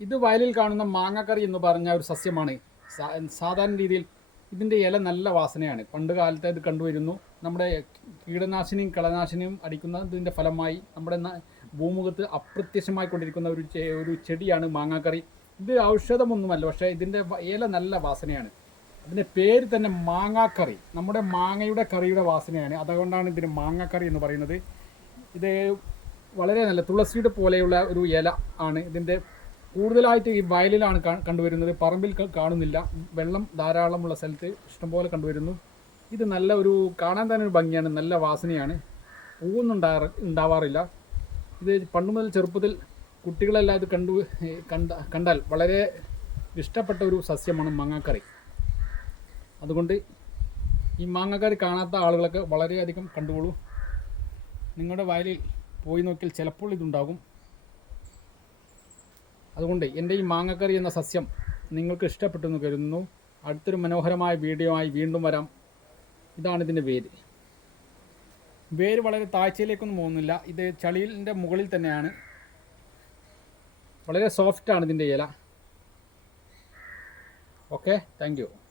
ഇത് വയലിൽ കാണുന്ന മാങ്ങക്കറി എന്ന് പറഞ്ഞ ഒരു സസ്യമാണ്. സാധാരണ രീതിയിൽ ഇതിന്റെ ഇല നല്ല വാസനയാണ്. പണ്ട് കാലത്ത് ഇത് കണ്ടുവരുന്നു. നമ്മുടെ കീടനാശിനിയും കളനാശിനിയും അടിക്കുന്നതിന്റെ ഫലമായി നമ്മുടെ ഭൂമുഖത്ത് അപ്രത്യക്ഷമായി കൊണ്ടിരിക്കുന്ന ഒരു ഒരു ചെടിയാണ് മാങ്ങാക്കറി. ഇത് ഔഷധമൊന്നുമല്ല പക്ഷേ ഇതിന്റെ ഇല നല്ല വാസനയാണ്. അതിന്റെ പേര് തന്നെ മാങ്ങാക്കറി. നമ്മുടെ മാങ്ങയുടെ കറിയുടെ വാസനയാണ്. അതുകൊണ്ടാണ് ഇതിന് മാങ്ങാക്കറി എന്ന് പറയുന്നത്. ഇത് വളരെ നല്ല തുളസിയുടെ പോലെയുള്ള ഒരു ഇല ആണ് ഇതിന്റെ കൂടുതലായിട്ട് ഈ വയലിലാണ് കണ്ടുവരുന്നത്. പറമ്പിൽ കാണുന്നില്ല. വെള്ളം ധാരാളമുള്ള സ്ഥലത്ത് ഇഷ്ടംപോലെ കണ്ടുവരുന്നു. ഇത് നല്ല ഒരു കാണാൻ തന്നെ ഒരു ഭംഗിയാണ്. നല്ല വാസനയാണ്. പൂവൊന്നും ഉണ്ടാ ഉണ്ടാവാറില്ല. ഇത് പണ്ട് മുതൽ ചെറുപ്പത്തിൽ കുട്ടികളെല്ലാം ഇത് കണ്ടു കണ്ട കണ്ടാൽ വളരെ ഇഷ്ടപ്പെട്ട ഒരു സസ്യമാണ് മാങ്ങാക്കറി. അതുകൊണ്ട് ഈ മാങ്ങാക്കറി കാണാത്ത ആളുകളൊക്കെ വളരെയധികം കണ്ടുകൊള്ളൂ. നിങ്ങളുടെ വയലിൽ പോയി നോക്കിയാൽ ചിലപ്പോൾ ഇതുണ്ടാകും. അതുകൊണ്ട് എന്റെ ഈ മാങ്ങക്കറി എന്ന സസ്യം നിങ്ങൾക്ക് ഇഷ്ടപ്പെട്ടു എന്ന് കരുതുന്നു. അടുത്തൊരു മനോഹരമായ വീഡിയോ ആയി വീണ്ടും വരാം. ഇതാണ് ഇതിന്റെ വേര്. വേര് വളരെ താഴ്ചയിലേക്കൊന്നും പോകുന്നില്ല. ഇത് ചളിയിന്റെ മുകളിൽ തന്നെയാണ്. വളരെ സോഫ്റ്റാണ് ഇതിന്റെ ഇല. Okay thank